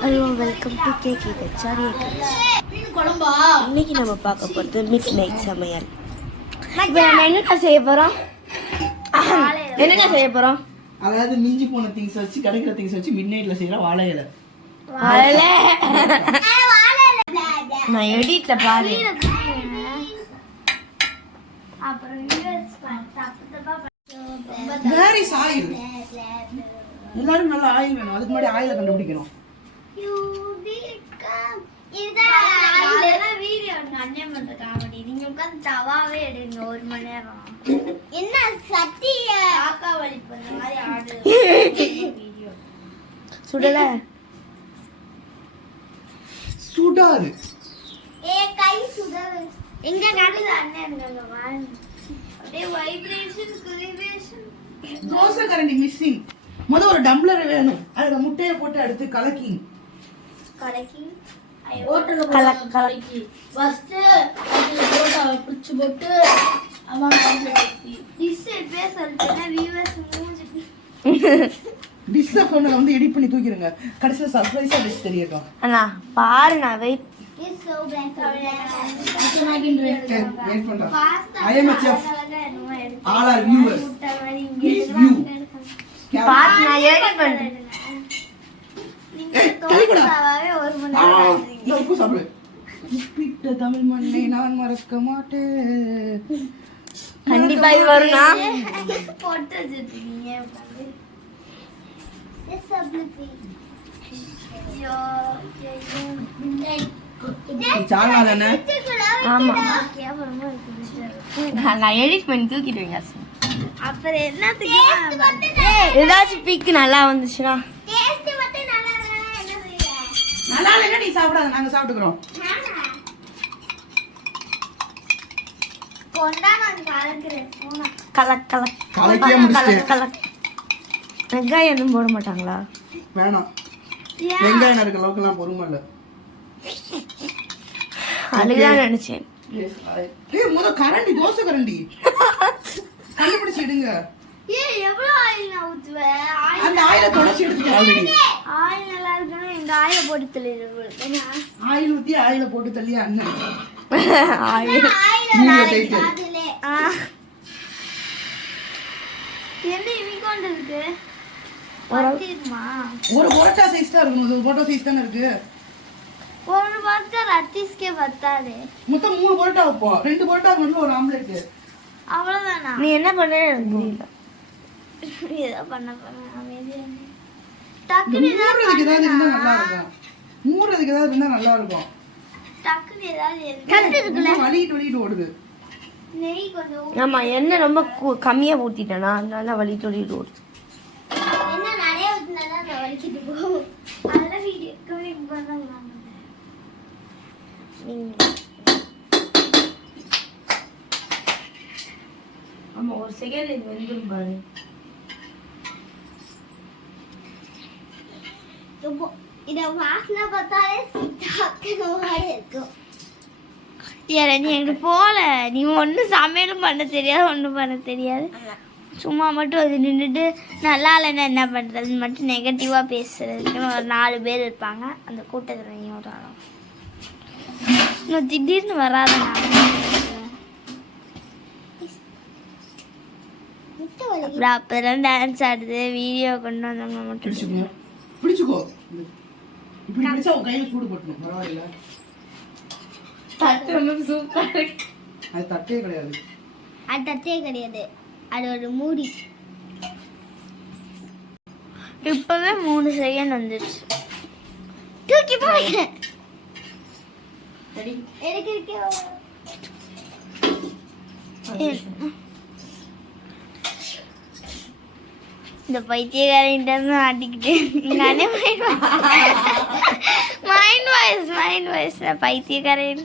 Hello welcome to KK Kachari. இன்னைக்கு நம்ம பார்க்க போகிறது மிட் நைட் சமையல். இப்போ நம்ம என்னென்ன செய்ய போகிறோம்? அதாவது மிஞ்சி போன திங்ஸ் வச்சு கிடைக்கிற திங்ஸ் வச்சு மிட் நைட்ல செய்யற வாழை இலை. நான் எடிட்ல பாரு. எல்லாரும் நல்ல ஆயில் வேணும். அதுக்கு முன்னாடி ஆயில கண்டுபிடிக்கணும். சுடல சுடாது. தோசை கரண்டி மிஸ்ஸிங். முதல்ல ஒரு டம்ளர் வேணும். அதுல முட்டையை போட்டு அடுத்து கலக்கி வந்து எடிட் பண்ணி தூக்கிடுங்க. கடைசியில் சர்ப்ரைஸா டிஷ் தெரியட்டும். அண்ணா பாரு, நான் வெயிட் பண்றேன். I am a chef. All are viewers. Please view. பாத்து நான் எடிட் பண்றேன். தமிழ் மண்ணை நான் மறக்க மாட்டேன். கண்டிப்பா இது வரும்னா ஆமா நான் எடிட் பண்ணி தூக்கிடுவேங்க. அப்புறம் என்னத்துக்கு ஏதாச்சும் பீக்கு நல்லா வந்துச்சுன்னா நல்லா இல்லைன்னா நீ சாப்பிடாத, நாங்க சாப்பிட்டுக்கிறோம். வெங்காயம் எதுவும் போட மாட்டாங்களா? வேணாம், வெங்காயம் இருக்க அளவுக்கு எல்லாம் பொறுமை இல்ல. அதுதான் நினைச்சேன். முத கரண்டி, தோசை கரண்டி கண்டுபிடிச்சு எடுங்க. அந்த ஆயில தொடச்சி எடுத்துட்டு ஆல்ரெடி ஆயில் ஊத்தி ஆயில போட்டு தள்ளி அண்ணன் ஒரு போட்டா சைஸ் தான் இருக்கும். ஒரு போட்டா சைஸ் தானே இருக்கு. ஒரு பரோட்டா ரத்திஸ்கே பத்தாது. மொத்தம் 3 பரோட்டா வைப்போம். 2 பரோட்டா மட்டும் ஒரு ஆம்லெட். அவ்வளவுதானா? நீ என்ன பண்ணே எனக்கு புரியல. ஏதோ பண்ண அமைதியா டக்குனு மூறதுக்கு ஏதாவது இருந்தா நல்லா இருக்கும். மூறதுக்கு ஏதாவது இருந்தா நல்லா இருக்கும். டக்குனு ஏதாவது கரெக்ட் இருக்குல. வலிட்டு ஓடுது. நெய் கொஞ்சம். ஆமா, எண்ணெய் ரொம்ப கம்மியா ஊத்திட்டேனா அதனால வலிட்டு ஓடுது. என்ன நிறைய ஊத்துனா தான் வலிக்கிட்டு போகும். அதெல்லாம் வீடியோ கவர் பண்ணலாம். ஆமா, ஒரு செகண்ட் இது வெந்துரும் பாரு. இத வாசனை பார்த்தாலே சாப்பிட்டா இருக்கும். ஏற நீ எங்க போல, நீ ஒன்றும் சமையலும் பண்ண தெரியாது, ஒன்றும் பண்ண தெரியாது. சும்மா மட்டும் அது நின்றுட்டு நல்லா இல்லைன்னா என்ன பண்ணுறதுன்னு மட்டும் நெகட்டிவாக பேசுறதுக்குன்னு ஒரு 4 பேர் இருப்பாங்க. அந்த கூட்டத்தில் நீ ஒரு ஆளும் இன்னும் திடீர்னு வராத. அப்புறம் அப்பதான் டான்ஸ் ஆடுது, வீடியோ கொண்டு வந்தவங்க மட்டும் பிடிச்சுக்கோ. இப்படி பிடிச்சா உன் கையில சூடு பட்டணும். பரவாயில்ல, தட்டு சூப்பர். அது தட்டே கிடையாது. அது தட்டே கிடையாது, அது ஒரு மூடி. இப்பவே 3 செகண்ட் வந்துருச்சு. தூக்கி போடுங்க. இந்த பைத்தியக்காரிட்ட ஆட்டிக்கிட்டு நானே மைண்ட் வாய்ஸ் பைத்தியக்காரன்.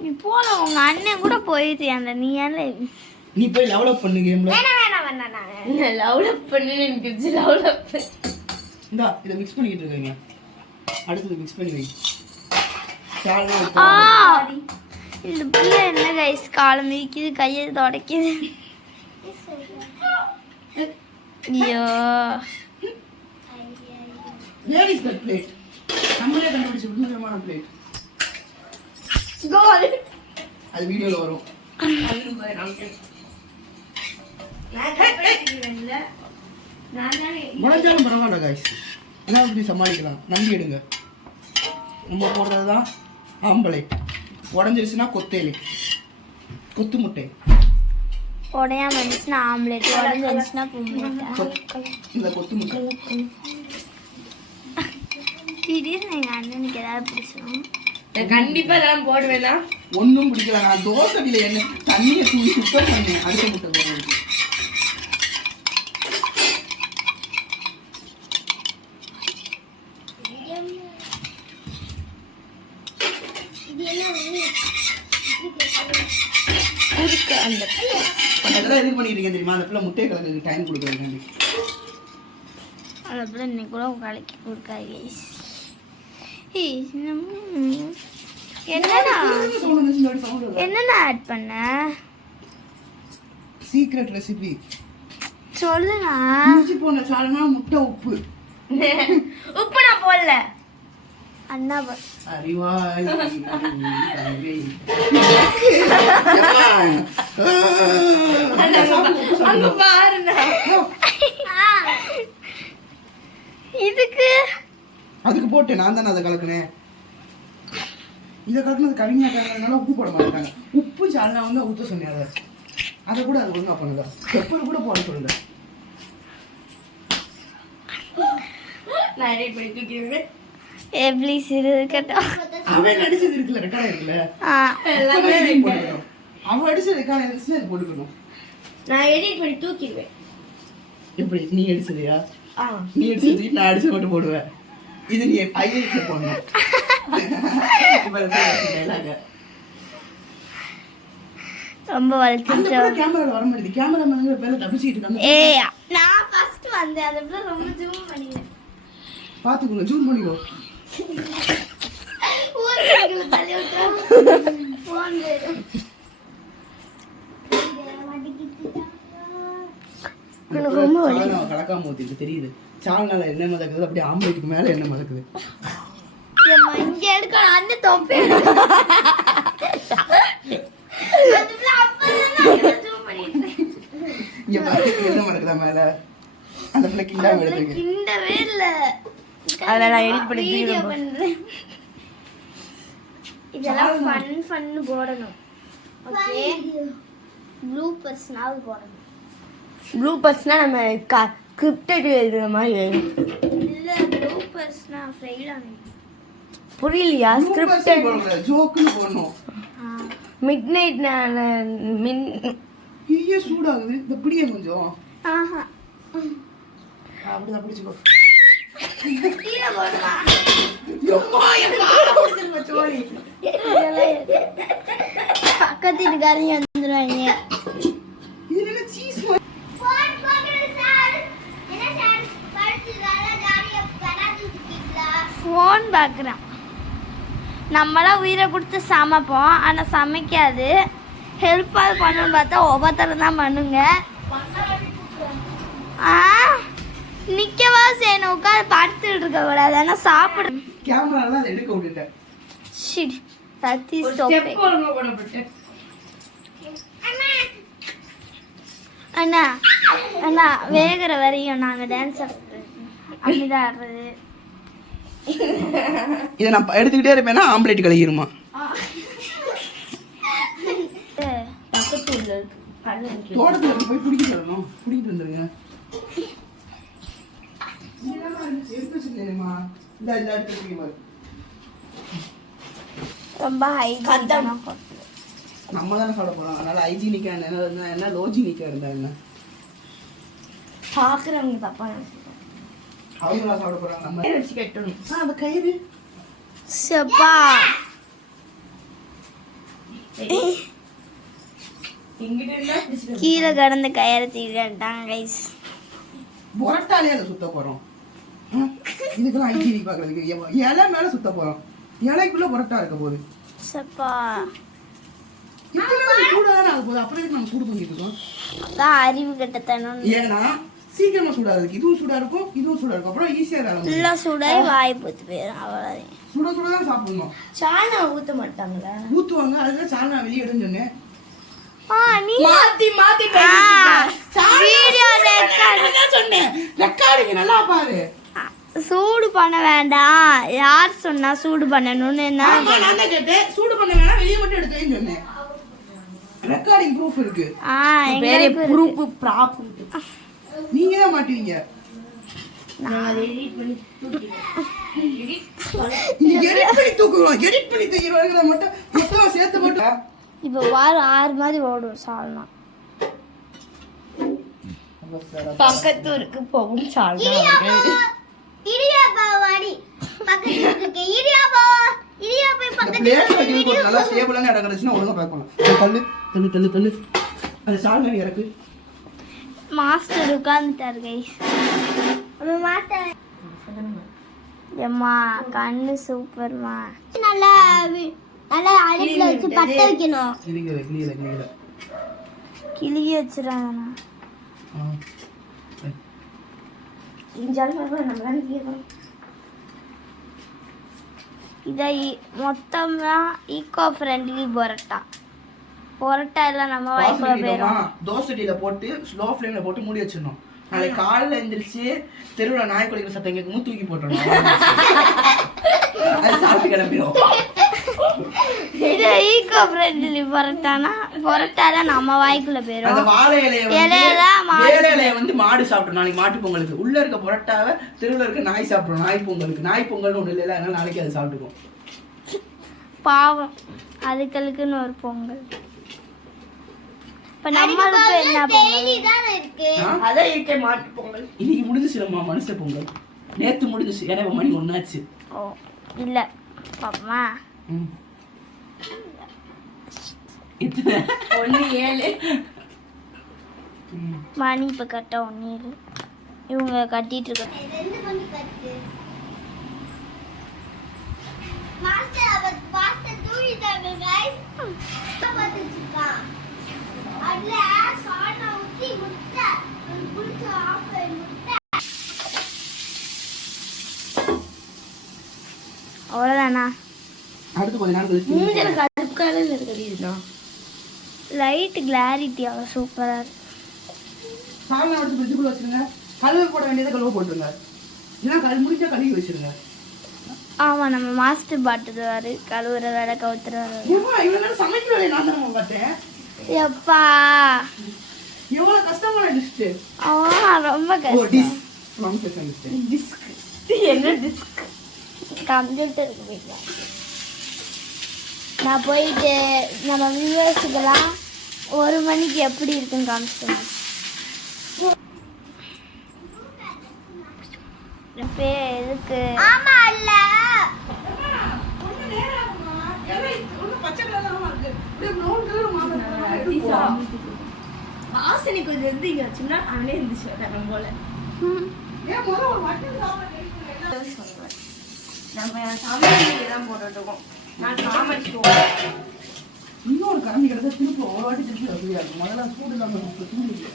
நீ போல உங்க அண்ணன் கூட போயிட்டு அந்த நீ நீ போய் லெவலப் பண்ணு கேம்ல. வேணாம் லெவலப் பண்ணு. எனக்கு லெவலப். இந்தா இத மிக்ஸ் பண்ணிட்டு இருக்கீங்க. அடுத்து மிக்ஸ் பண்ணி வை. இந்த பிள்ளை என்ன கைஸ் காலம் மிதிக்குது, கையை தொடக்குது. ஐயோ Where is that plate? நம்மளே கண்டுபிடிச்ச விதமான plate. கோல் அது வீடியோல வரும். உடஞ்சாலும் பரவாயில்ல காய்ஸ். எல்லாம் இப்படி சமாளிக்கலாம். நம்பி எடுங்க. நம்ம போடுறது தான் ஆம்பளைட். உடஞ்சிருச்சுன்னா கொத்தேலி, கொத்து முட்டை. உடையாம இருந்துச்சுன்னா ஆம்லெட், உடஞ்சிருச்சுன்னா பூமுட்டை. இந்த கொத்து முட்டை. திடீர்னு எங்கள் அண்ணனுக்கு ஏதாவது பிடிச்சிடும். கண்டிப்பா இதெல்லாம் போடுவேன் தான். ஒன்றும் பிடிக்கல. நான் தோசையில என்ன தண்ணியை தூவி சுத்தம் பண்ணேன். அடுத்த முட்டை போடுறேன். அதெல்லாம் இது பண்ணிட்டு இருக்கேன் தெரியுமா? அந்த பிள்ளை முட்டையை கலக்கு டைம் கொடுக்குறேன். அந்த பிள்ளை இன்னைக்கு கூட கலக்கி கொடுக்காது. என்னென்ன ஆட் பண்ண? சீக்ரெட் ரெசிபி சொல்லுண்ணா. இஞ்சி போன சாலனா முட்டை உப்பு. உப்பு நான் போடல. அண்ணா அறிவாய் அங்க பாருண்ணா. இதுக்கு அதுக்கு போட்டு நான் தானே அதை கலக்குனேன். இதை கலக்குனது கவிஞா கலக்கிறதுனால உப்பு போட மாட்டாங்க. உப்பு சாலனா வந்து ஊற்ற சொன்னாங்க. அதை கூட அது ஒழுங்கா பண்ணுங்க. பெப்பர் கூட போட சொல்லுங்க. நான் எடிட் பண்ணி தூக்கிடுவேன். எப்படி சிறு இருக்கட்டும். அவன் அடிச்சது இருக்குல்ல, ரெக்கார்ட் இருக்குல்ல, அவன் அடிச்சது ரெக்கார்ட் இருந்துச்சுன்னா அது போட்டுக்கணும். நான் எடிட் பண்ணி தூக்கிடுவேன். எப்படி நீ அடிச்சதையா? நீ அடிச்சது நான் அடிச்ச மட்டும் போடுவேன். இது நீ ஹைலைட்ல போடணும். ரொம்ப வலிச்சு கேமரால வர மாட்டேங்குது. கேமராமேன் பேர்ல தப்பிச்சிட்டு இருக்காங்க. ஏய் நான் ஃபர்ஸ்ட் வந்தேன். அதுல ரொம்ப ஜூம் பண்ணிட்டேன். பாத்துக்கோங்க, ஜூம் பண்ணிக்கோ. ஊர்ல தள்ளி விட்டா போன் ரொம்ப கலக்காம ஊத்திட்டு தெரியுது. சால்னால என்ன மதக்குது, அப்படியே ஆம்பளைக்கு மேல என்ன மதக்குது. இங்க எடுக்கணும். அந்த தொப்பி இங்க பாரு, என்ன மதக்குதா மேல. அந்த பிள்ளை கிண்டாம எடுத்துருக்கு. கிண்டவே இல்ல. அத நான் எடிட் பண்ணி வீடியோ பண்றேன். இதெல்லாம் ஃபன் போடணும். ஓகே, ப்ளூபர்ஸ்னாவது போடணும். ப்ளூபர்ஸ்னா நம்ம ஸ்கிரிப்டட் எழுதுற மாதிரி. இல்ல ப்ளூபர்ஸ்னா ஃபெயில் ஆனது. புரியலையா? ஸ்கிரிப்டட் ஜோக்குன்னு போடணும். மிட்நைட் மின் ஈய சூடாகுது. இந்த பிடியே கொஞ்சம் ஆஹா அப்படிதான் பிடிச்சுக்கோ. கீழே போடுமா? பக்கத்து வீட்டுக்காரங்க வந்துருவாங்க. இது என்ன சீஸ் ஃபோன் பார்க்குறேன். நம்மளாம் உயிரை கொடுத்து சமைப்போம், ஆனால் சமைக்காது. ஹெல்ப்பாக பண்ணணும்னு பார்த்தா ஒவ்வொருத்தர் தான் பண்ணுங்க. நிற்கவா செய்யணும், உட்காந்து படுத்துட்டு இருக்க கூடாது. ஆனால் சாப்பிட கேமரால அதை எடுக்க விட்டுட்டேன். ஷிட் தத்தி ஸ்டெப் ஒழுங்கா போடப்பட்டு. அண்ணா அண்ணா வேகிற வரையும் நாங்கள் டான்ஸ் ஆடுறது அப்படிதான் ஆடுறது. இதை நான் எடுத்துக்கிட்டே இருப்பேன்னா ஆம்லேட் கலகிருமா? பக்கத்து ஊர்ல இருக்கு. தோட்டத்துல போய் பிடிக்க சொல்லணும். பிடிக்கிட்டு வந்துருங்க. ரொம்ப ஹைஜீனிக்காக நம்ம தானே சாப்பிட போறோம். அதனால ஹைஜீனிக்கா இருந்தா என்ன, லோஜினிக்கா இருந்தா என்ன, பாக்குறவங்க தப்பா நினைச்சுப்பாங்க. அவங்களா சாப்பிட போறாங்க. நம்ம வச்சு கட்டணும். அந்த கயிறு சப்பா கீழே கடந்த கயிறு தீட்டாங்க கைஸ். புரட்டாலே அதை சுத்த போறோம். இதுக்கெல்லாம் ஹைஜீனிக் பாக்குறதுக்கு இலை மேல சுத்த போறோம். இலைக்குள்ள புரட்டா இருக்க போகுது. சப்பா சூடாதானே ஆக போகுது. அப்புறம் நம்ம சூடு பண்ணிட்டு இருக்கோம். அதான் அறிவு கட்டத்தனம். ஏன்னா சீக்கிரமா சூடாகிறதுக்கு இதுவும் சூடா இருக்கும் இதுவும் சூடா இருக்கும் அப்புறம் ஈஸியா வேலை முடியும். ஃபுல்லாக சூடாகி வாய் போத்து போயிடும் அவ்வளோதான். சுட சுட தான் சாப்பிடணும். சாணா ஊத்த மாட்டாங்களா? ஊத்துவாங்க அதுதான் சால்னா வெளியே எடுன்னு சொன்னேன். நீ மாத்தி மாத்தி வீடியோ சொன்னேன் ரெக்கார்டிங் நல்லா பாரு. சூடு பண்ண வேண்டாம். யார் சொன்னா சூடு பண்ணணும்னு? என்ன ஆமா, நான் தான் கேட்டேன் சூடு பண்ண வேணா வெளியே மட்டும் எடுக்கன்னு சொன்னேன். ரெக்கார்டிங் ப்ரூஃப் இருக்கு. பேரே எங்களுக்கு ப்ரூஃப் ப்ராப் நீங்க தான் மாட்டுவீங்க. நான் எடிட் பண்ணி நீங்க எடிட் பண்ணி தூக்குறோம் மட்டும் மொத்தமா சேர்த்து மட்டும். இப்போ வாரம் 6 மாதிரி ஓடும் சால்னா. பக்கத்து ஊருக்கு போகும் சால்னா இந்த பிளேட் வைக்கிறதுக்கு ஒரு நல்லா ஸ்டேபிளான இடம் கிடைச்சுன்னா ஒழுங்கா பேக் பண்ணலாம். தள்ளு தள்ளு தள்ளு தள்ளு அது சால்னா இறக்கு. மாஸ்டர் உட்கார்ந்துட்டாரு கைஸ். எம்மா கண்ணு சூப்பர்மா. நல்லா நல்லா அடுப்புல வச்சு பத்த வைக்கணும். கிளியில கிளிய வச்சிராங்க. இதை மொத்தமா ஈகோ ஃப்ரெண்ட்லி பொரோட்டா. பொரோட்டா எல்லாம் நம்ம வாய்க்குள்ள போயிடும். தோசைடியில போட்டு ஸ்லோ ஃப்ளேம்ல போட்டு மூடி வச்சிடணும். நாளைக்கு காலைல எந்திரிச்சு தெருவில் நாய் குளிக்கிற சத்தம் கேட்கும் தூக்கி போட்டணும். அது சாப்பிட்டு கிளம்பிடும். இது ஈகோ ஃப்ரெண்ட்லி பொரோட்டானா பொரோட்டால நம்ம வாய்க்குள்ள போயிடும். அந்த வாழை இலையை வந்து மாடு சாப்பிடும். நாளைக்கு மாட்டு பொங்கலுக்கு உள்ள இருக்க பொரோட்டாவை தெருவில் இருக்க நாய் சாப்பிடும். நாய் பொங்கலுக்கு நாய் பொங்கல்னு ஒண்ணு இல்லைல்ல, அதனால நாளைக்கு அது சாப்பிட்டுக்கும். பாவம் அதுகளுக்குன்னு ஒரு பொங்கல். இப்ப நம்மளுக்கு என்ன பொங்கல்? அதான் இருக்கே மாட்டு பொங்கல். இன்னைக்கு முடிஞ்சிச்சுமா மனுஷ பொங்கல். நேத்து முடிஞ்சிச்சு. ஏன்னா மணி 1 ஆச்சு. ஓ இல்ல பாப்பமா 1:07 மணி இப்ப கரெக்டா 1:07. இவங்க கட்டிட்டு இருக்காங்க. அவ்வளவுதானா? அடுத்து கொஞ்ச நேரம் கழிச்சு மூஞ்சில கருப்பு கலர்ல இருக்குதுண்ணா. லைட் கிளாரிட்டி அவ்வளோ சூப்பரா இருக்கு. சால்னா எடுத்து ஃப்ரிட்ஜுக்குள்ள வச்சிருங்க. கழுவு போட வேண்டியதை கழுவ போட்டுருங்க. இல்லைன்னா முடிஞ்சா கழுவி வச்சிருங்க. ஆமா நம்ம மாஸ்டர் பாட்டுவாரு கழுவுற வேலை கவுத்துற வேலை. இவ்வளவு நேரம் சமைக்கிற வேலையை நான் தான் பார்த்தேன். எப்பா எவ்வளவு கஷ்டமான டிஷ். ரொம்ப கஷ்டம். டிஸ்க் என்ன டிஸ்க்? கம்ப்யூட்டருக்கு போயிடலாம். நான் போயிட்டு நம்ம வியூவர்ஸுக்கெல்லாம் 1 மணிக்கு எப்படி இருக்குன்னு காமிச்சிட்டேன். எதுக்கு வாசனை கொஞ்சம் இருந்து இங்க வச்சோம்னா அவனே இருந்துச்சு நம்ம போல. நம்ம சமையல் தான் போட்டுட்டு இருக்கோம். நான் காமிச்சுக்குவோம். இன்னொரு கரண்டி கிடச்சா திருப்பி ஒரு வாட்டி திருப்பி வசதியா இருக்கும். முதல்ல சூடு இல்லாம தூங்கிட்டு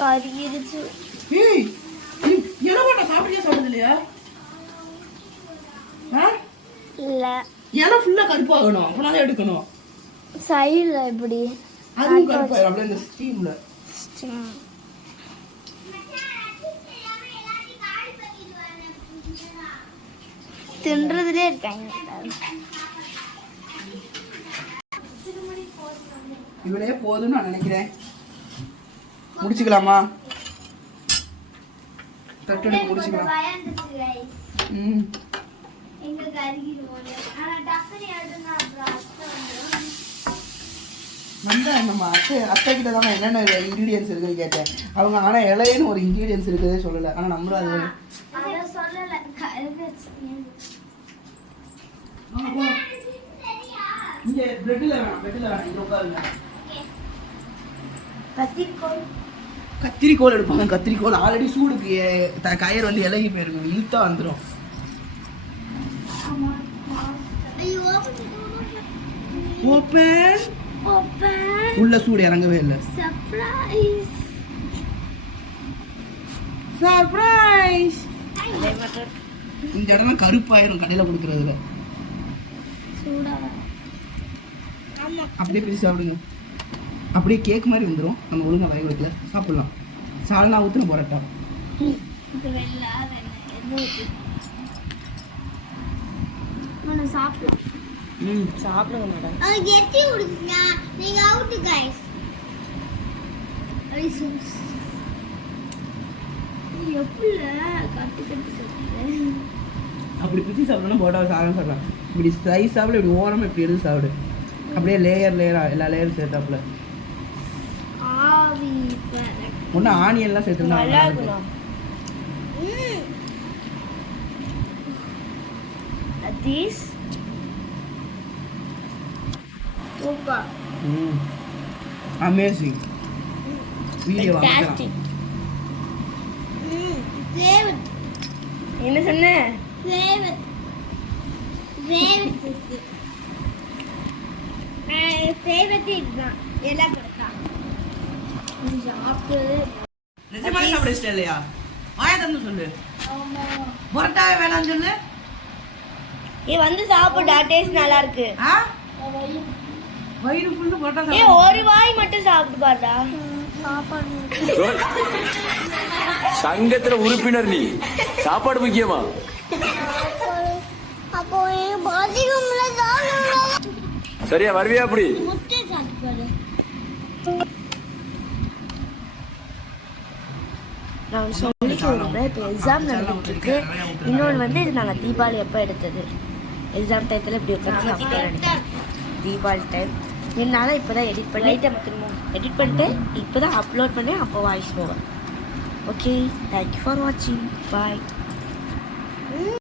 கறியிருச்சு. ஏய் இலை போட்டா சாப்பிட்டது இல்லையா? இல்ல இலை ஃபுல்லா கருப்பாகணும். அப்பனால எடுக்கணும். சைடுல இப்படி அதுவும் கருப்பாயிரும் அப்படியே இந்த ஸ்டீம்ல. தின்றதுலே இருக்காங்க. இவளே போதும்னு நான் நினைக்கிறேன். முடிச்சுக்கலாமா? தட்டு முடிச்சுக்கலாம். நம்ம அத்தை கிட்ட தான் என்னென்ன இன்கிரீடியன்ஸ் இருக்குன்னு கேட்டேன். அவங்க ஆனா இலைன்னு ஒரு இன்கிரீடியன்ஸ் இருக்குதே சொல்லல. ஆனா நம்மளும் அது இங்க பிரெட்ல வேணாம் இங்க உட்காருங்க. கத்திரிக்கோல் எடுப்பாங்க. கத்திரிக்கோல் ஆல்ரெடி சூடுக்கு கயிறு வந்து இலகி போயிருக்கும். இழுத்தா வந்துடும். ஓப்பன் ஓப்பன் உள்ள சூடு இறங்கவே இல்லை. சர்ப்ரைஸ். சர்ப்ரைஸ். அதே மாதிரி இந்த இடம் கருப்பாயிரும் கடையில் கொடுக்குறதுல. சூடா. ஆமா. அப்படியே பிரிச்சு சாப்பிடுங்க. அப்படியே கேக் மாதிரி வந்துடும். நம்ம ஒழுங்கா வயிறு வைக்கல சாப்பிடலாம். சால்னா ஊற்றுன பரோட்டா. இது வெள்ளை என்ன ஊற்றி நான் சாப்பிடலாம். சாப்பிடுங்க மேடம். எத்தி விடுங்க. நீங்க அவுட் गाइस. ஐசூஸ். எப்பல கட்டு கட்டு அப்படி பிரிச்சு சாப்பிடணும் பரோட்டாவை சாப்பிட சாப்பிடலாம். இப்படி ஸ்லைஸ் சாப்பிட இப்படி ஓரமாக இப்படி எடுத்து சாப்பிடு. அப்படியே லேயரா எல்லா லேயரும் சேர்த்தாப்புல. ஆவி ஒன்று ஆனியன்லாம் சேர்த்துருந்தா நல்லா இருக்குண்ணா. This super. Amazing. Video fantastic. Flavour என்ன சொன்ன? ஃப்ளேவர் ஃபேவரட் இதுதான். எல்லாம் கொடுத்தா சாப்பிட்டு நிஜமாவே சாப்பிட இஷ்டம் இல்லையா? வாயை தந்து சொல்லு. பரோட்டாவே வேணாம்னு சொல்லு. வந்து சாப்பிடா, டேஸ்ட் நல்லா இருக்கு. வயிறு ஃபுல்லு பரோட்டா ஒரு வாய் மட்டும் சாப்பிட்டு பாருடா. சங்கத்துல உறுப்பினர் நீ, சாப்பாடு முக்கியமா? அப்போ பாதிக்கும்ல தான். சரியா வருவியா? அப்படி முட்டை சாப்பிடு. நான் சொல்லிக்கிறேன். இப்போ எக்ஸாம் நடந்துட்டு இருக்கு. இன்னொன்று வந்து இது நாங்கள் தீபாவளி எப்போ எடுத்தது. எக்ஸாம் டயத்தில் இப்படி உட்காந்து சாப்பிட்டு தீபாவளி டைம். என்னால் இப்போ தான் எடிட் பண்ணி எடிட் பண்ணிட்டு இப்போ தான் அப்லோட் பண்ணேன். அப்போ voice over. Okay, thank you for வாட்சிங். பாய்.